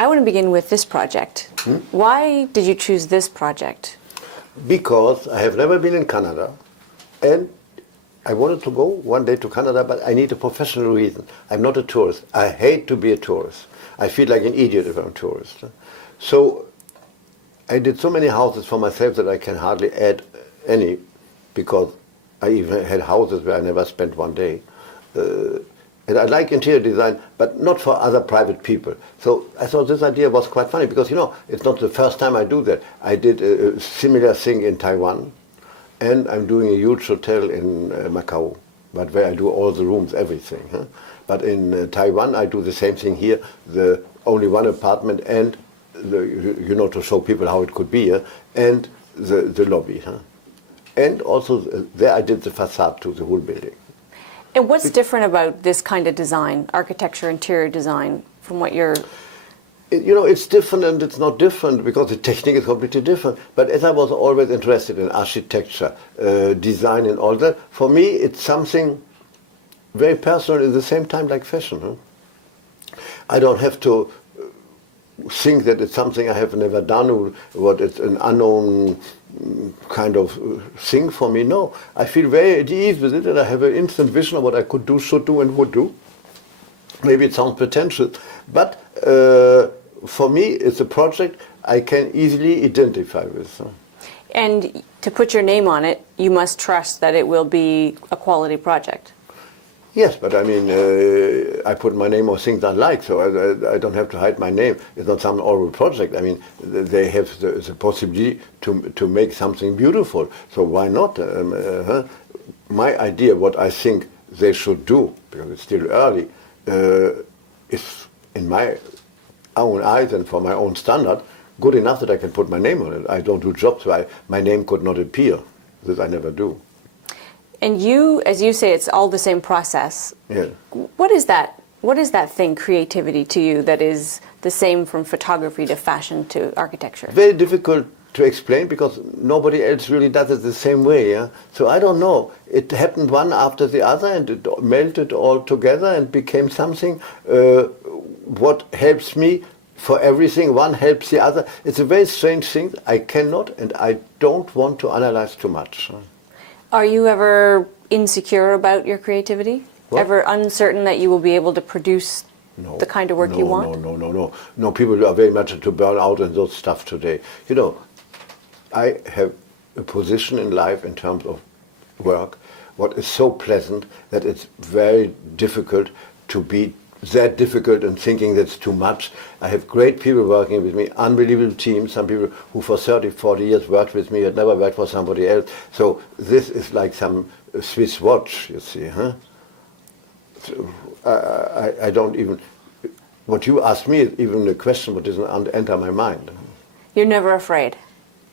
I want to begin with this project. Why did you choose this project? Because I have never been in Canada, and I wanted to go one day to Canada, but I need a professional reason. I'm not a tourist. I hate to be a tourist. I feel like an idiot if I'm a tourist. So I did so many houses for myself that I can hardly add any, because I even had houses where I never spent one day. And I like interior design, but not for other private people. So I thought this idea was quite funny, because, you know, it's not the first time I do that. I did a similar thing in Taiwan, and I'm doing a huge hotel in Macau, but where I do all the rooms, everything. Huh? But in Taiwan, I do the same thing here, the only one apartment and, you know, to show people how it could be, and the lobby. Huh? And also there I did the facade to the whole building. And what's different about this kind of design, architecture, interior design, from what you're... You know, it's different and it's not different because the technique is completely different. But as I was always interested in architecture, design and all that, for me it's something very personal at the same time like fashion. Huh? I don't have to think that it's something I have never done, or what it's an unknown kind of thing for me. No, I feel very at ease with it, and I have an instant vision of what I could do, should do, and would do. Maybe it sounds pretentious, but for me it's a project I can easily identify with. And to put your name on it, you must trust that it will be a quality project. Yes, but I mean, I put my name on things I like, so I don't have to hide my name. It's not some oral project. I mean, they have the possibility to make something beautiful, so why not? My idea, what I think they should do, because it's still early, is in my own eyes and for my own standard, good enough that I can put my name on it. I don't do jobs where my name could not appear. This I never do. And you, as you say, it's all the same process. Yeah. What is that? What is that thing, creativity, to you that is the same from photography to fashion to architecture? Very difficult to explain because nobody else really does it the same way. Yeah? So I don't know. It happened one after the other, and it melted all together and became something what helps me for everything. One helps the other. It's a very strange thing. I cannot and I don't want to analyze too much. Are you ever insecure about your creativity? What? Ever uncertain that you will be able to produce the kind of work you want? No, people are very much to burn out and those stuff today. You know, I have a position in life in terms of work, what is so pleasant that it's very difficult to be that difficult and thinking that's too much. I have great people working with me, unbelievable teams, some people who for 30, 40 years worked with me, had never worked for somebody else. So this is like some Swiss watch, you see. Huh? So I don't even, what you asked me is even a question that doesn't enter my mind. You're never afraid?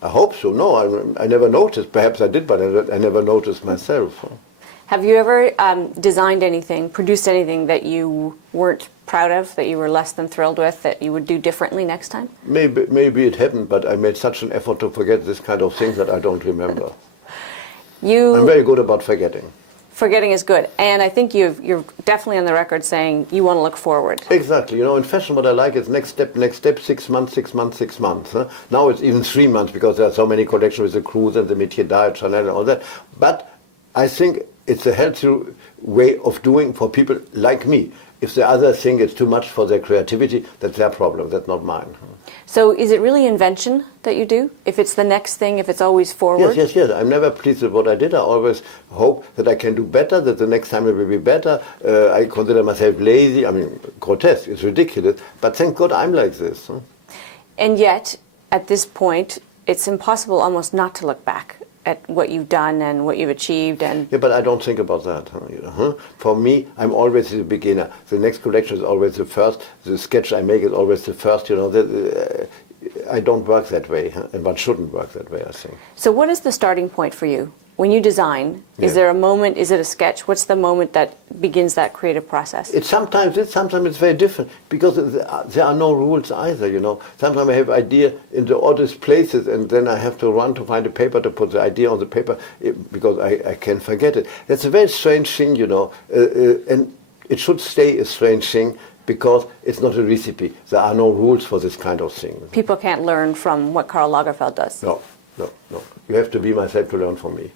I hope so. No, I never noticed. Perhaps I did, but I never noticed myself. Have you ever designed anything, produced anything that you weren't proud of, that you were less than thrilled with, that you would do differently next time? Maybe it happened, but I made such an effort to forget this kind of things that I don't remember. I'm very good about forgetting. Forgetting is good, and I think you're definitely on the record saying you want to look forward. Exactly. You know, in fashion what I like is next step, 6 months, 6 months, 6 months. Huh? Now it's even 3 months because there are so many collections with the Cruise and the Métier d'Art, Chanel and all that. But I think it's a healthy way of doing for people like me. If the other think it's too much for their creativity, that's their problem, that's not mine. So is it really invention that you do? If it's the next thing, if it's always forward? Yes. I'm never pleased with what I did. I always hope that I can do better, that the next time it will be better. I consider myself lazy. I mean, grotesque, it's ridiculous. But thank God I'm like this. Huh? And yet, at this point, it's impossible almost not to look back at what you've done and what you've achieved. And yeah, but I don't think about that. For me, I'm always the beginner. The next collection is always the first. The sketch I make is always the first. You know, I don't work that way, and one shouldn't work that way, I think. So what is the starting point for you? When you design, is there a moment, is it a sketch? What's the moment that begins that creative process? Sometimes it's very different, because there are no rules either, you know. Sometimes I have idea in the oddest places, and then I have to run to find a paper to put the idea on the paper, because I can forget it. That's a very strange thing, you know, and it should stay a strange thing, because it's not a recipe. There are no rules for this kind of thing. People can't learn from what Karl Lagerfeld does. No, no, no. You have to be myself to learn from me.